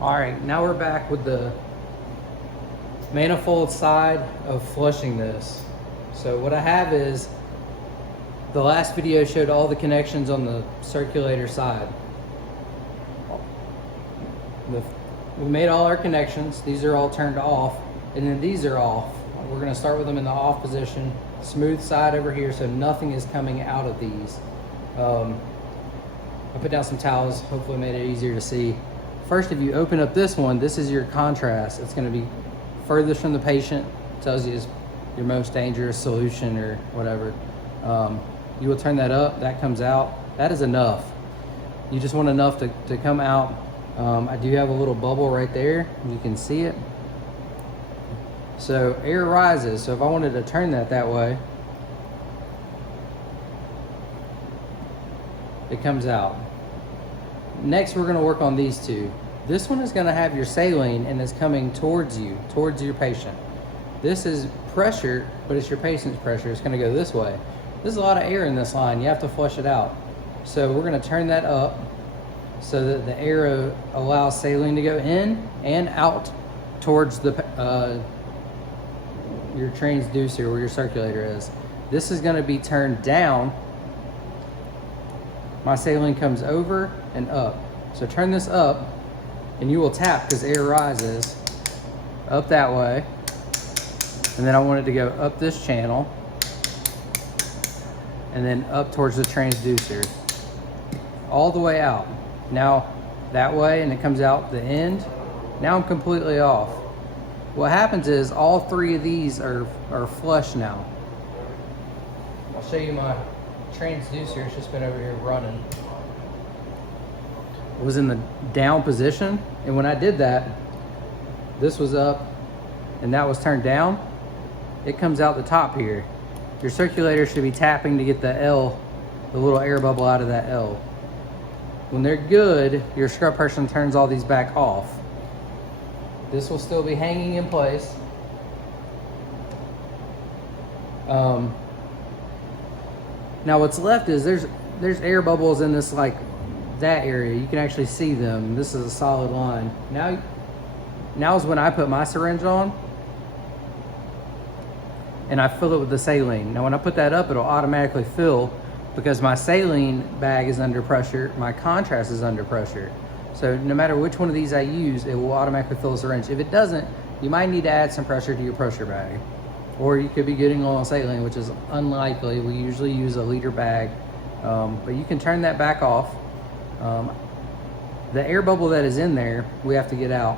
All right, now we're back with the manifold side of flushing this. So what I have is, the last video showed all the connections on the circulator side. We made all our connections. These are all turned off, and then these are off. We're gonna start with them in the off position. Smooth side over here, so nothing is coming out of these. I put down some towels, hopefully made it easier to see. First, if you open up this one, this is your contrast. It's gonna be furthest from the patient. Tells you it's your most dangerous solution or whatever. You will turn that up, that comes out. That is enough. You just want enough to come out. I do have a little bubble right there. You can see it. So air rises. So if I wanted to turn that way, it comes out. Next, we're gonna work on these two. This one is gonna have your saline and it's coming towards you, towards your patient. This is pressure, but it's your patient's pressure. It's gonna go this way. There's a lot of air in this line. You have to flush it out. So we're gonna turn that up so that the air allows saline to go in and out towards the your transducer where your circulator is. This is gonna be turned down. My saline comes over and up. So turn this up and you will tap because air rises up that way. And then I want it to go up this channel and then up towards the transducer, all the way out. Now that way, and it comes out the end. Now I'm completely off. What happens is all three of these are flush now. I'll show you my transducer. It's just been over here running. It was in the down position, and when I did that, this was up and that was turned down. It comes out the top here. Your circulator should be tapping to get the L, the little air bubble out of that L. When they're good, your scrub person turns all these back off. This will still be hanging in place. Now what's left is there's air bubbles in this, like that area. You can actually see them. This is a solid line. Now is when I put my syringe on and I fill it with the saline. Now when I put that up, it'll automatically fill because my saline bag is under pressure, my contrast is under pressure. So no matter which one of these I use, it will automatically fill the syringe. If it doesn't, you might need to add some pressure to your pressure bag. Or you could be getting low on saline, which is unlikely. We usually use a liter bag, but you can turn that back off. The air bubble that is in there, we have to get out.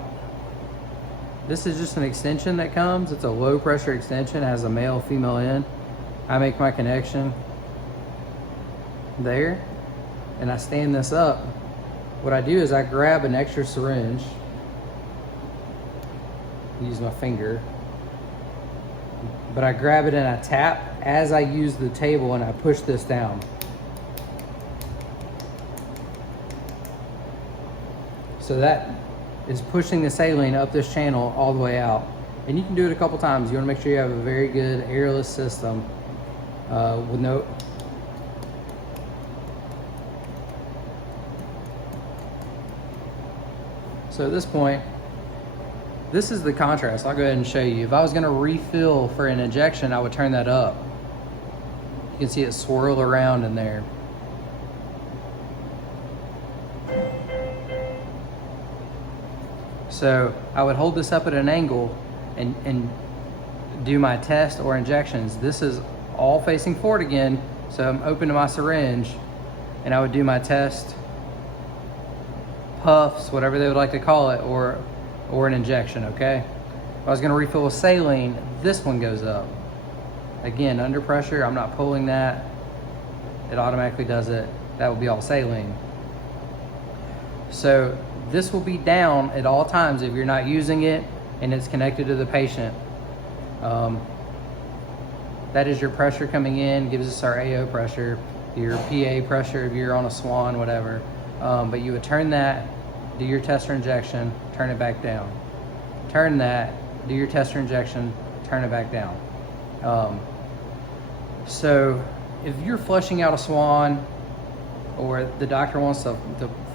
This is just an extension that comes. It's a low pressure extension, has a male, female end. I make my connection there, and I stand this up. What I do is I grab an extra syringe, use my finger, but I grab it and I tap as I use the table and I push this down. So that is pushing the saline up this channel all the way out. And you can do it a couple times. You want to make sure you have a very good airless system with no... So at this point, this is the contrast. I'll go ahead and show you. If I was going to refill for an injection, I would turn that up. You can see it swirl around in there. So I would hold this up at an angle and do my test or injections. This is all facing forward again, so I'm open to my syringe, and I would do my test, puffs, whatever they would like to call it, or an injection, okay? If I was gonna refill with saline, this one goes up. Again, under pressure, I'm not pulling that. It automatically does it. That would be all saline. So this will be down at all times if you're not using it and it's connected to the patient. That is your pressure coming in, gives us our AO pressure, your PA pressure if you're on a Swan, whatever. But you would turn that, do your tester injection, turn it back down. Turn that, do your tester injection, turn it back down. So if you're flushing out a Swan, or the doctor wants to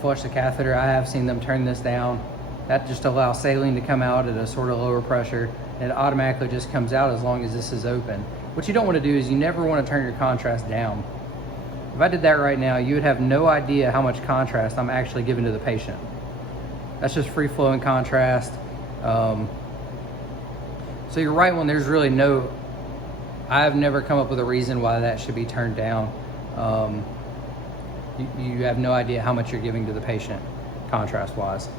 flush the catheter, I have seen them turn this down That just allows saline to come out at a sort of lower pressure, and it automatically just comes out as long as this is open. What you don't want to do is you never want to turn your contrast down. If I did that right now, you would have no idea how much contrast I'm actually giving to the patient. That's just free flowing contrast. So you're right when there's really no, I've never come up with a reason why that should be turned down. You have no idea how much you're giving to the patient contrast wise.